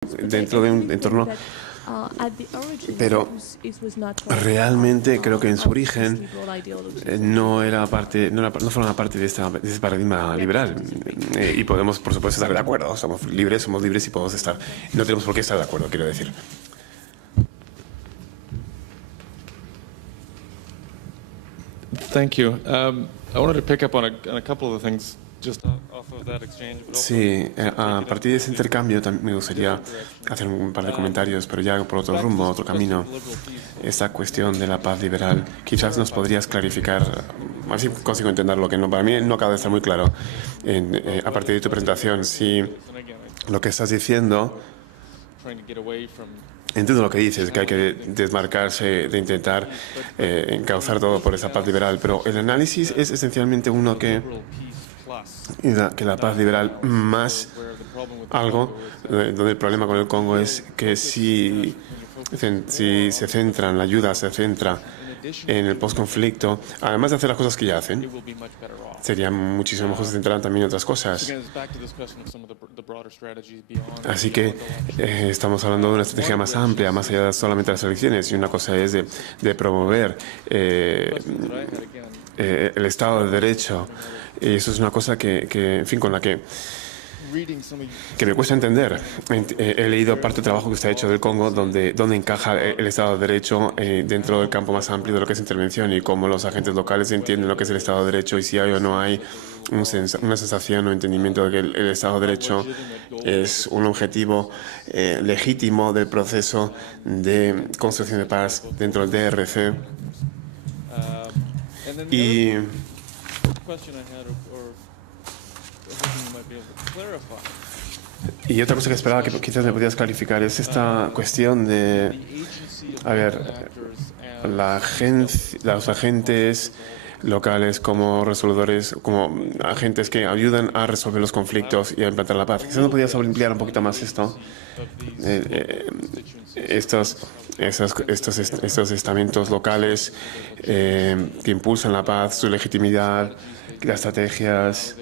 dentro de un entorno, pero realmente creo que en su origen no forma parte de ese paradigma liberal. Y podemos, por supuesto, estar de acuerdo. Somos libres y podemos estar. No tenemos por qué estar de acuerdo, quiero decir. Thank you. I wanted to pick up on a couple of the things just off of that exchange. Sí, a partir de ese intercambio también me gustaría hacer un par de comentarios, pero ya por otro rumbo, otro camino. Esta cuestión de la paz liberal, quizás nos podrías clarificar, a ver si consigo entender lo que no, para mí no acaba de estar muy claro a partir de tu presentación, si lo que estás diciendo. Entiendo lo que dices, que hay que desmarcarse de intentar encauzar todo por esa paz liberal, pero el análisis es esencialmente uno que la paz liberal más algo, donde el problema con el Congo es que si se centra en la ayuda, se centra en el postconflicto, además de hacer las cosas que ya hacen, sería muchísimo mejor se centraran también en otras cosas. Así que estamos hablando de una estrategia más amplia, más allá de solamente las elecciones, y una cosa es de promover el Estado de Derecho. Y eso es una cosa en fin, con la que me cuesta entender. He leído parte del trabajo que usted ha hecho del Congo, donde encaja el Estado de Derecho dentro del campo más amplio de lo que es intervención y cómo los agentes locales entienden lo que es el Estado de Derecho y si hay o no hay una sensación o entendimiento de que el Estado de Derecho es un objetivo legítimo del proceso de construcción de paz dentro del DRC. Y otra cosa que esperaba que quizás me podías clarificar es esta cuestión de, los agentes locales como resolvedores, como agentes que ayudan a resolver los conflictos y a implantar la paz. Quizás no podías ampliar un poquito más esto. Estos estamentos locales que impulsan la paz, su legitimidad, las estrategias.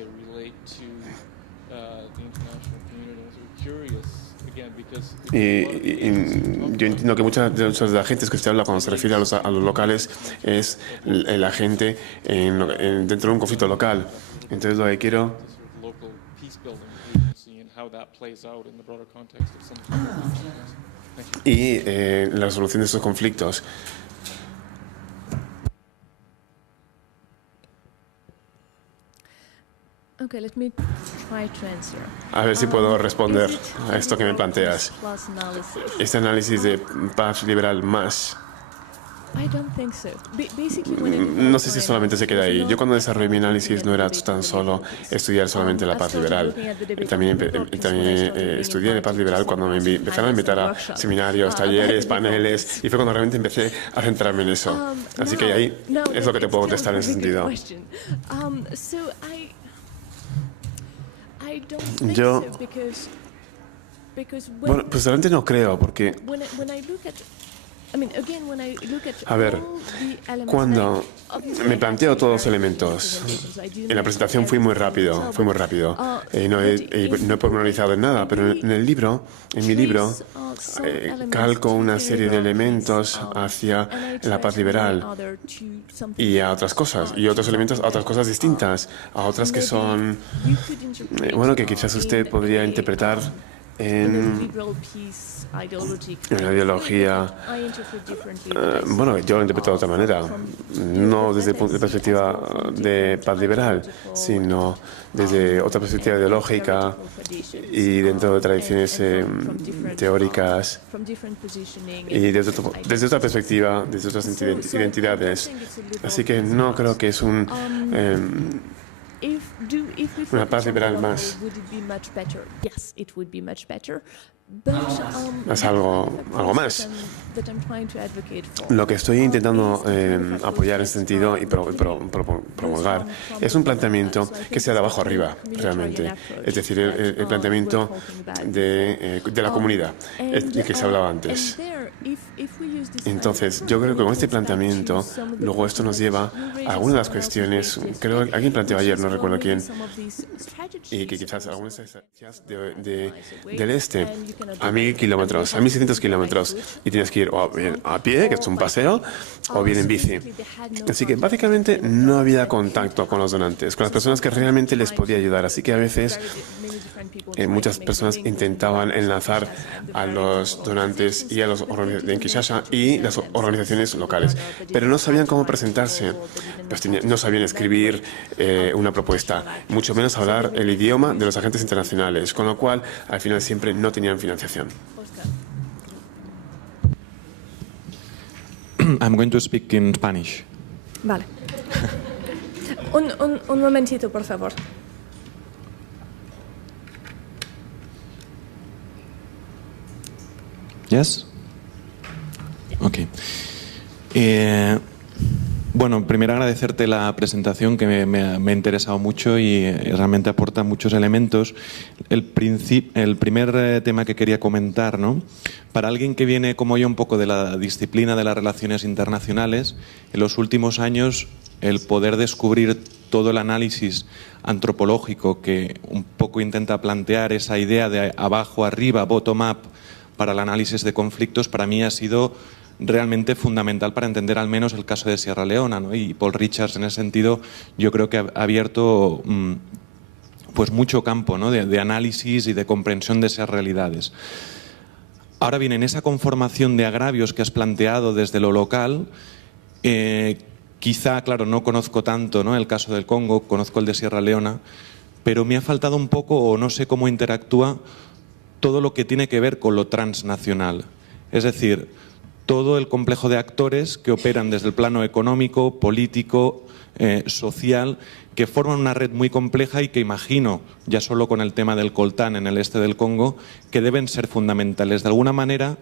Y yo entiendo que muchas de los agentes que usted habla cuando se refiere a los locales es el agente dentro de un conflicto local. Entonces lo que quiero y la resolución de estos conflictos. A ver si puedo responder a esto que me planteas. Este análisis de paz liberal más. No sé si solamente se queda ahí. Yo cuando desarrollé mi análisis no era tan solo estudiar solamente la paz liberal. También estudié la paz liberal cuando me empezaron a invitar a seminarios, talleres, paneles, y fue cuando realmente empecé a centrarme en eso. Así que ahí es lo que te puedo contestar en ese sentido. Bueno, pues realmente no creo, porque a ver, cuando me planteo todos los elementos, en la presentación fui muy rápido, y no he pormenorizado en nada, pero en mi libro, calco una serie de elementos hacia la paz liberal y a otras cosas, y otros elementos a otras cosas distintas, a otras que son, bueno, que quizás usted podría interpretar en la ideología. Bueno, yo lo interpreto de otra manera, no desde el punto de perspectiva de paz liberal, sino desde otra perspectiva ideológica y dentro de tradiciones teóricas y desde otra perspectiva, desde otras identidades. Así que no creo que es una paz liberal más. Es algo más. Lo que estoy intentando apoyar en ese sentido y promulgar es un planteamiento que sea de abajo arriba, realmente. Es decir, el planteamiento de la comunidad, el que se hablaba antes. Entonces, yo creo que con este planteamiento, luego esto nos lleva a algunas de las cuestiones, creo que alguien planteó ayer, no recuerdo quién, y que quizás algunas estrategias del este a 1000 kilómetros, a 1600 kilómetros, y tienes que ir o bien a pie, que es un paseo, o bien en bici. Así que básicamente no había contacto con los donantes, con las personas que realmente les podía ayudar. Así que a veces muchas personas intentaban enlazar a los donantes y a los organizadores en Kinshasa y las organizaciones locales, pero no sabían cómo presentarse, pues no sabían escribir una propuesta, mucho menos hablar el idioma de los agentes internacionales, con lo cual al final siempre no tenían financiación. I'm going to speak in Spanish. Vale. Un momentito, por favor. Yes? Ok. Bueno, primero agradecerte la presentación, que me ha interesado mucho y realmente aporta muchos elementos. El primer tema que quería comentar, ¿no? Para alguien que viene como yo un poco de la disciplina de las relaciones internacionales, en los últimos años el poder descubrir todo el análisis antropológico que un poco intenta plantear esa idea de abajo arriba, bottom-up, para el análisis de conflictos, para mí ha sido realmente fundamental para entender al menos el caso de Sierra Leona, ¿no? Y Paul Richards, en ese sentido, yo creo que ha abierto pues mucho campo, ¿no? de análisis y de comprensión de esas realidades. Ahora bien, en esa conformación de agravios que has planteado desde lo local, quizá, claro, no conozco tanto, ¿no? el caso del Congo, conozco el de Sierra Leona, pero me ha faltado un poco, o no sé cómo interactúa, todo lo que tiene que ver con lo transnacional. Es decir, todo el complejo de actores que operan desde el plano económico, político, social, que forman una red muy compleja y que imagino, ya solo con el tema del coltán en el este del Congo, que deben ser fundamentales. De alguna manera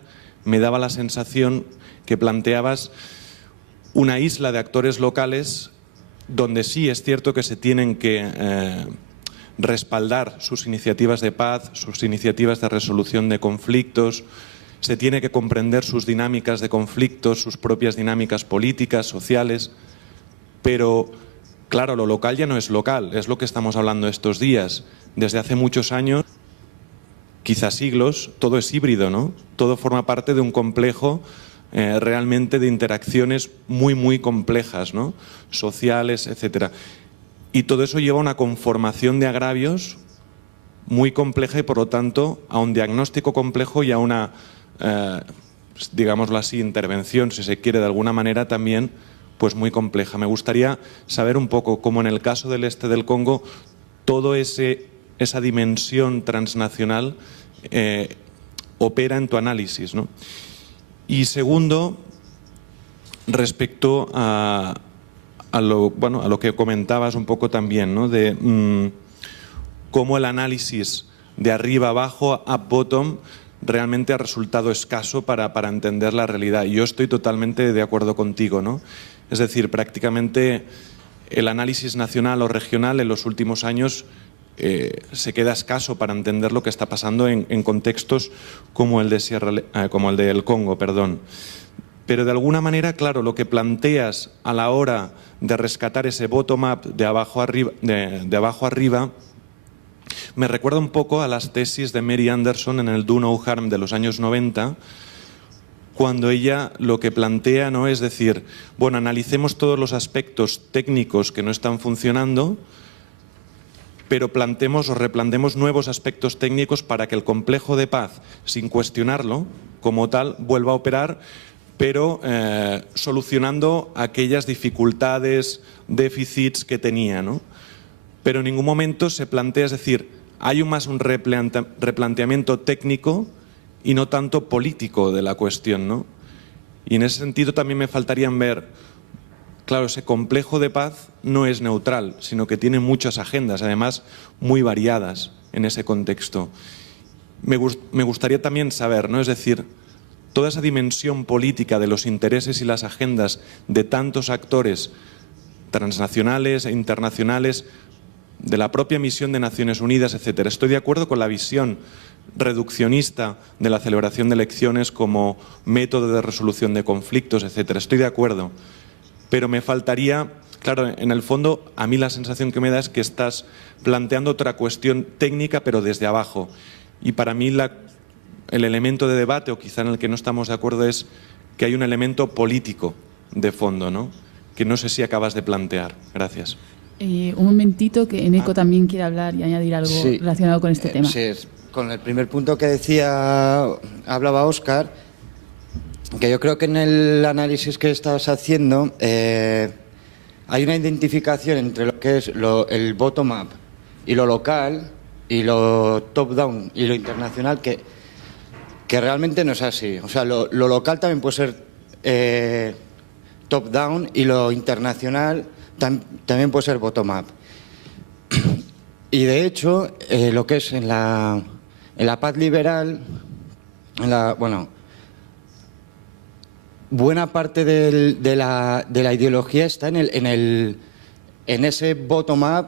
me daba la sensación que planteabas una isla de actores locales donde sí es cierto que se tienen que respaldar sus iniciativas de paz, sus iniciativas de resolución de conflictos, se tiene que comprender sus dinámicas de conflictos, sus propias dinámicas políticas, sociales, pero claro, lo local ya no es local, es lo que estamos hablando estos días. Desde hace muchos años, quizás siglos, todo es híbrido, ¿no? Todo forma parte de un complejo realmente de interacciones muy complejas, ¿no? Sociales, etcétera. Y todo eso lleva a una conformación de agravios muy compleja y, por lo tanto, a un diagnóstico complejo y a una, digámoslo así, intervención, si se quiere, de alguna manera también, pues muy compleja. Me gustaría saber un poco cómo en el caso del este del Congo, toda esa dimensión transnacional opera en tu análisis, ¿no? Y segundo, respecto a lo que comentabas un poco también, ¿no? De cómo el análisis de arriba abajo, up-bottom, realmente ha resultado escaso para entender la realidad. Y yo estoy totalmente de acuerdo contigo, ¿no? Es decir, prácticamente el análisis nacional o regional en los últimos años se queda escaso para entender lo que está pasando en contextos como el del Congo, perdón. Pero de alguna manera, claro, lo que planteas a la hora de rescatar ese bottom-up de abajo arriba, me recuerda un poco a las tesis de Mary Anderson en el Do No Harm de los años 90, cuando ella lo que plantea, ¿no?, es decir, bueno, analicemos todos los aspectos técnicos que no están funcionando, pero planteemos o replantemos nuevos aspectos técnicos para que el complejo de paz, sin cuestionarlo como tal, vuelva a operar, pero solucionando aquellas dificultades, déficits que tenía, ¿no? Pero en ningún momento se plantea, es decir, hay un replanteamiento técnico y no tanto político de la cuestión, ¿no? Y en ese sentido también me faltarían ver, claro, ese complejo de paz no es neutral, sino que tiene muchas agendas, además muy variadas en ese contexto. Me gustaría también saber, ¿no?, es decir, toda esa dimensión política de los intereses y las agendas de tantos actores transnacionales e internacionales, de la propia misión de Naciones Unidas, etcétera. Estoy de acuerdo con la visión reduccionista de la celebración de elecciones como método de resolución de conflictos, etcétera. Estoy de acuerdo, pero me faltaría, claro, en el fondo a mí la sensación que me da es que estás planteando otra cuestión técnica pero desde abajo, y para mí el elemento de debate, o quizá en el que no estamos de acuerdo, es que hay un elemento político de fondo, ¿no?, que no sé si acabas de plantear. Gracias. Un momentito, que Eneco también quiere hablar y añadir algo relacionado con este tema. Sí, con el primer punto que hablaba Óscar, que yo creo que en el análisis que estabas haciendo hay una identificación entre lo que es el bottom-up y lo local, y lo top-down y lo internacional, que realmente no es así. O sea, lo local también puede ser top-down, y lo internacional también puede ser bottom-up. Y de hecho, lo que es en la paz liberal, buena parte de la ideología está en ese bottom-up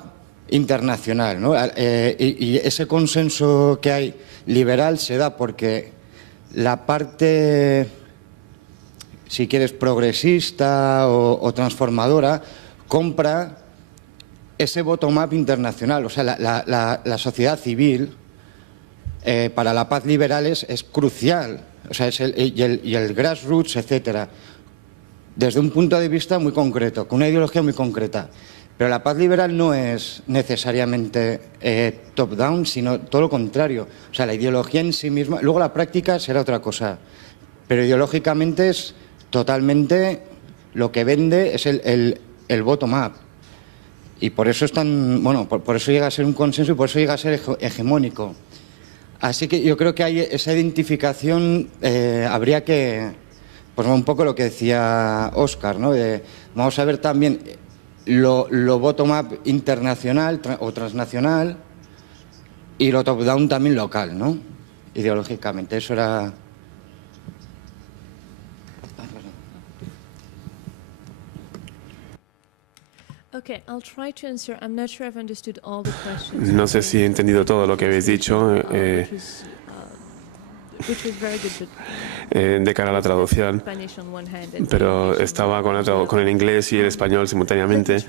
internacional, ¿no? Y ese consenso que hay liberal se da porque la parte, si quieres, progresista o transformadora, compra ese bottom-up internacional. O sea, la sociedad civil para la paz liberal es crucial. O sea, y el grassroots, etcétera, desde un punto de vista muy concreto, con una ideología muy concreta. Pero la paz liberal no es necesariamente top-down, sino todo lo contrario. O sea, la ideología en sí misma, luego la práctica será otra cosa, pero ideológicamente es totalmente, lo que vende es el bottom-up. Y por eso por eso llega a ser un consenso y por eso llega a ser hegemónico. Así que yo creo que hay esa identificación, habría que, pues un poco lo que decía Óscar, ¿no? Vamos a ver también lo bottom-up internacional o transnacional, y lo top-down también local, ¿no? Ideológicamente, eso era... No sé si he entendido todo lo que habéis dicho de cara a la traducción, pero estaba con el inglés y el español simultáneamente.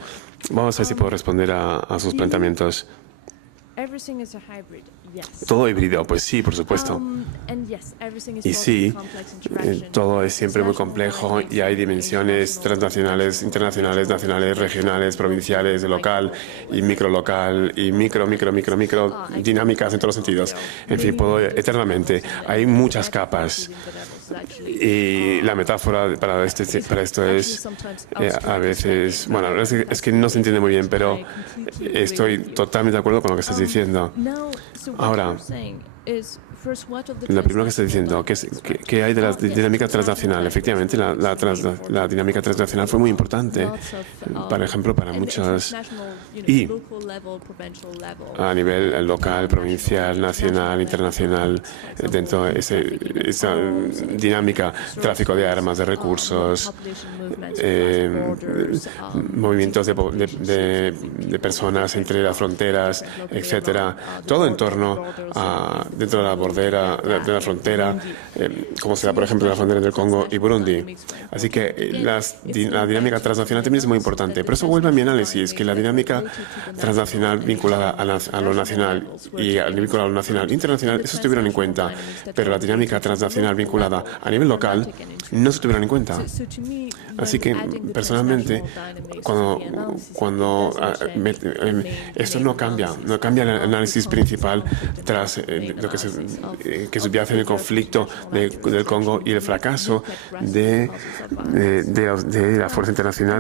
Vamos a ver si puedo responder a sus planteamientos. Todo híbrido, pues sí, por supuesto. Y sí, todo es siempre muy complejo y hay dimensiones transnacionales, internacionales, nacionales, regionales, provinciales, local y microlocal y micro, dinámicas en todos los sentidos. En fin, puedo eternamente. Hay muchas capas. Y la metáfora para esto es a veces, bueno, es que no se entiende muy bien, pero estoy totalmente de acuerdo con lo que estás diciendo. Ahora, lo primero que estoy diciendo, que hay de la dinámica transnacional. Efectivamente, la dinámica transnacional fue muy importante, por ejemplo, para muchos. Y a nivel local, provincial, nacional, internacional, dentro de esa dinámica, tráfico de armas, de recursos, movimientos de personas entre las fronteras, etcétera. Todo en torno a dentro de la bordera, de la frontera, como se da, por ejemplo, la frontera entre el Congo y Burundi. Así que la dinámica transnacional también es muy importante. Pero eso vuelve a mi análisis, que la dinámica transnacional vinculada a lo nacional y vinculada a lo nacional internacional, eso se tuvieron en cuenta. Pero la dinámica transnacional vinculada a nivel local no se tuvieron en cuenta. Así que, personalmente, cuando esto no cambia el análisis principal tras lo que subyace en el conflicto del Congo y el fracaso de la fuerza internacional.